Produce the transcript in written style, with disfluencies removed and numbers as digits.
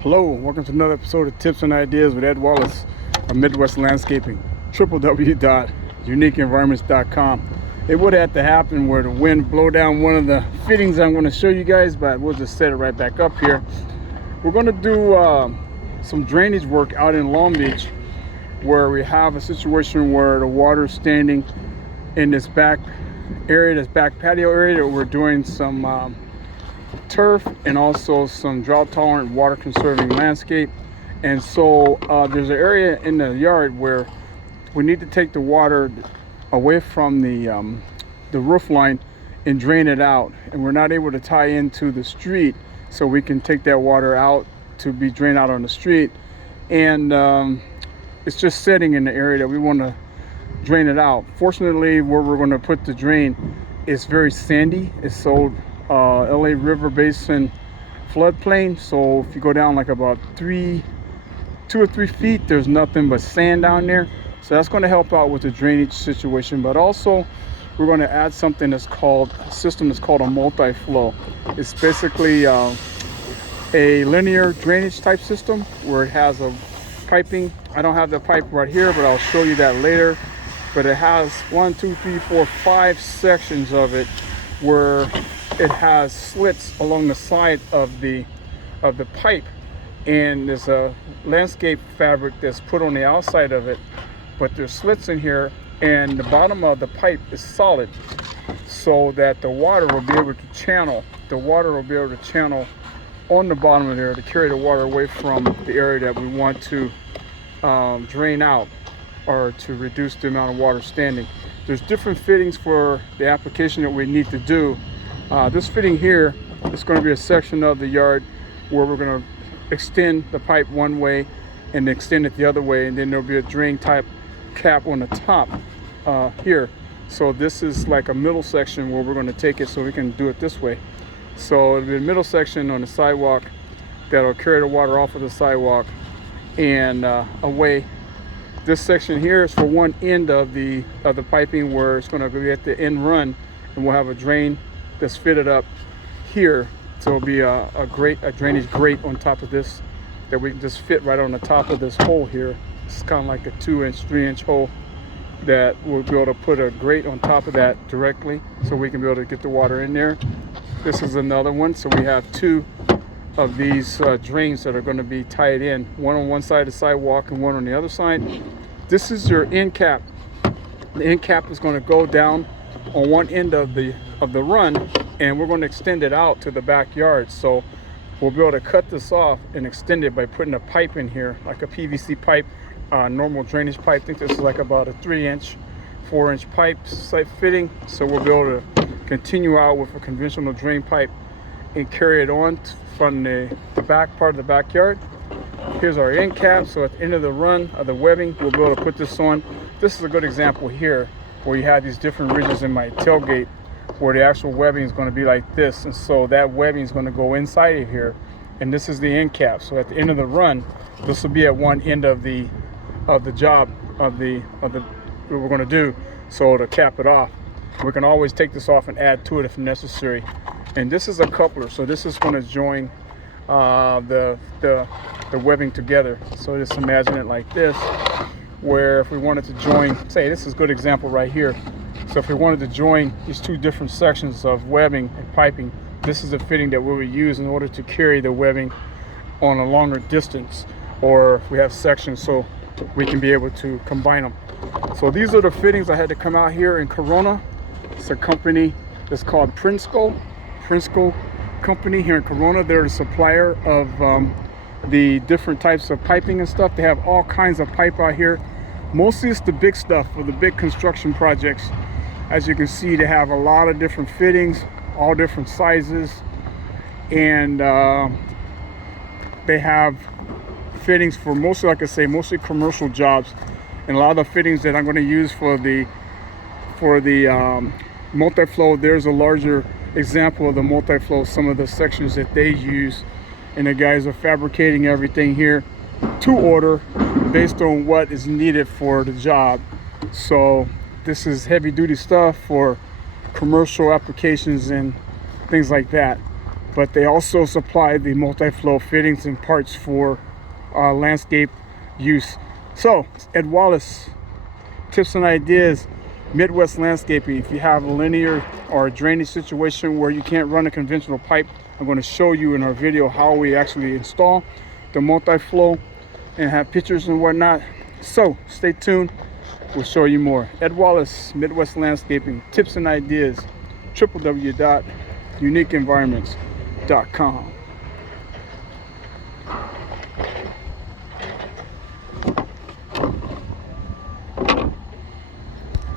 Hello, welcome to another episode of Tips and Ideas with Ed Wallace of Midwest Landscaping, www.uniqueenvironments.com. It would have to happen where the wind blow down one of the fittings I'm going to show you guys, but we'll just set it right back up here. We're going to do some drainage work out in Long Beach, where we have a situation where the water is standing in this back area, this back patio area. We're doing some turf and also some drought tolerant water conserving landscape. And so there's an area in the yard where we need to take the water away from the roof line and drain it out, and we're not able to tie into the street, so we can take that water out to be drained out on the street. And it's just sitting in the area that we want to drain it out. Fortunately, where we're going to put the drain is very sandy. It's so LA River Basin floodplain, so if you go down like about 2 or 3 feet, there's nothing but sand down there. So that's going to help out with the drainage situation. But also we're going to add something that's called a system that's called a multi-flow. It's basically a linear drainage type system where it has a piping. I don't have the pipe right here, but I'll show you that later. But it has 1, 2, 3, 4, 5 sections of it where it has slits along the side of the pipe, and there's a landscape fabric that's put on the outside of it, but there's slits in here, and the bottom of the pipe is solid, so that the water will be able to channel. The water will be able to channel on the bottom of there to carry the water away from the area that we want to drain out, or to reduce the amount of water standing. There's different fittings for the application that we need to do. This fitting here is going to be a section of the yard where we're going to extend the pipe one way and extend it the other way, and then there'll be a drain type cap on the top here. So this is like a middle section where we're going to take it so we can do it this way. So it'll be a middle section on the sidewalk that'll carry the water off of the sidewalk and away. This section here is for one end of the piping, where it's going to be at the end run, and we'll have a drain that's fitted up here. So it'll be a drainage grate on top of this that we can just fit right on the top of this hole here. It's kind of like a 2-inch, 3-inch hole that we'll be able to put a grate on top of that directly, so we can be able to get the water in there. This is another one. So we have 2 of these drains that are going to be tied in, one on one side of the sidewalk and one on the other side. This is your end cap. The end cap is going to go down on one end of the run, and we're going to extend it out to the backyard. So we'll be able to cut this off and extend it by putting a pipe in here, like a PVC pipe, normal drainage pipe. I think this is like about a 3-inch, 4-inch pipe type fitting. So we'll be able to continue out with a conventional drain pipe and carry it on from the back part of the backyard. Here's our end cap. So at the end of the run of the webbing, we'll be able to put this on. This is a good example here, where you have these different ridges in my tailgate, where the actual webbing is going to be like this, and so that webbing is going to go inside of here, and this is the end cap. So at the end of the run, this will be at one end of the job of what we're going to do. So to cap it off, we can always take this off and add to it if necessary. And this is a coupler, so this is going to join the webbing together. So just imagine it like this, where if we wanted to join, say this is a good example right here. So if we wanted to join these 2 different sections of webbing and piping, this is a fitting that we would use in order to carry the webbing on a longer distance, or if we have sections, so we can be able to combine them. So these are the fittings I had to come out here in Corona. It's a company that's called Prinsco company here in Corona. They're the supplier of the different types of piping and stuff. They have all kinds of pipe out here. Mostly it's the big stuff for the big construction projects. As you can see, they have a lot of different fittings, all different sizes, and they have fittings for mostly, like I say, mostly commercial jobs. And a lot of the fittings that I'm going to use for the multi-flow, there's a larger example of the multi-flow, some of the sections that they use, and the guys are fabricating everything here to order based on what is needed for the job. So this is heavy duty stuff for commercial applications and things like that. but they also supply the multi-flow fittings and parts for landscape use. So, Ed Wallace, tips and ideas, Midwest landscaping. If you have a linear or a drainage situation where you can't run a conventional pipe, I'm going to show you in our video how we actually install the multi-flow and have pictures and whatnot. So stay tuned, we'll show you more. Ed Wallace, Midwest landscaping, tips and ideas, www.uniqueenvironments.com.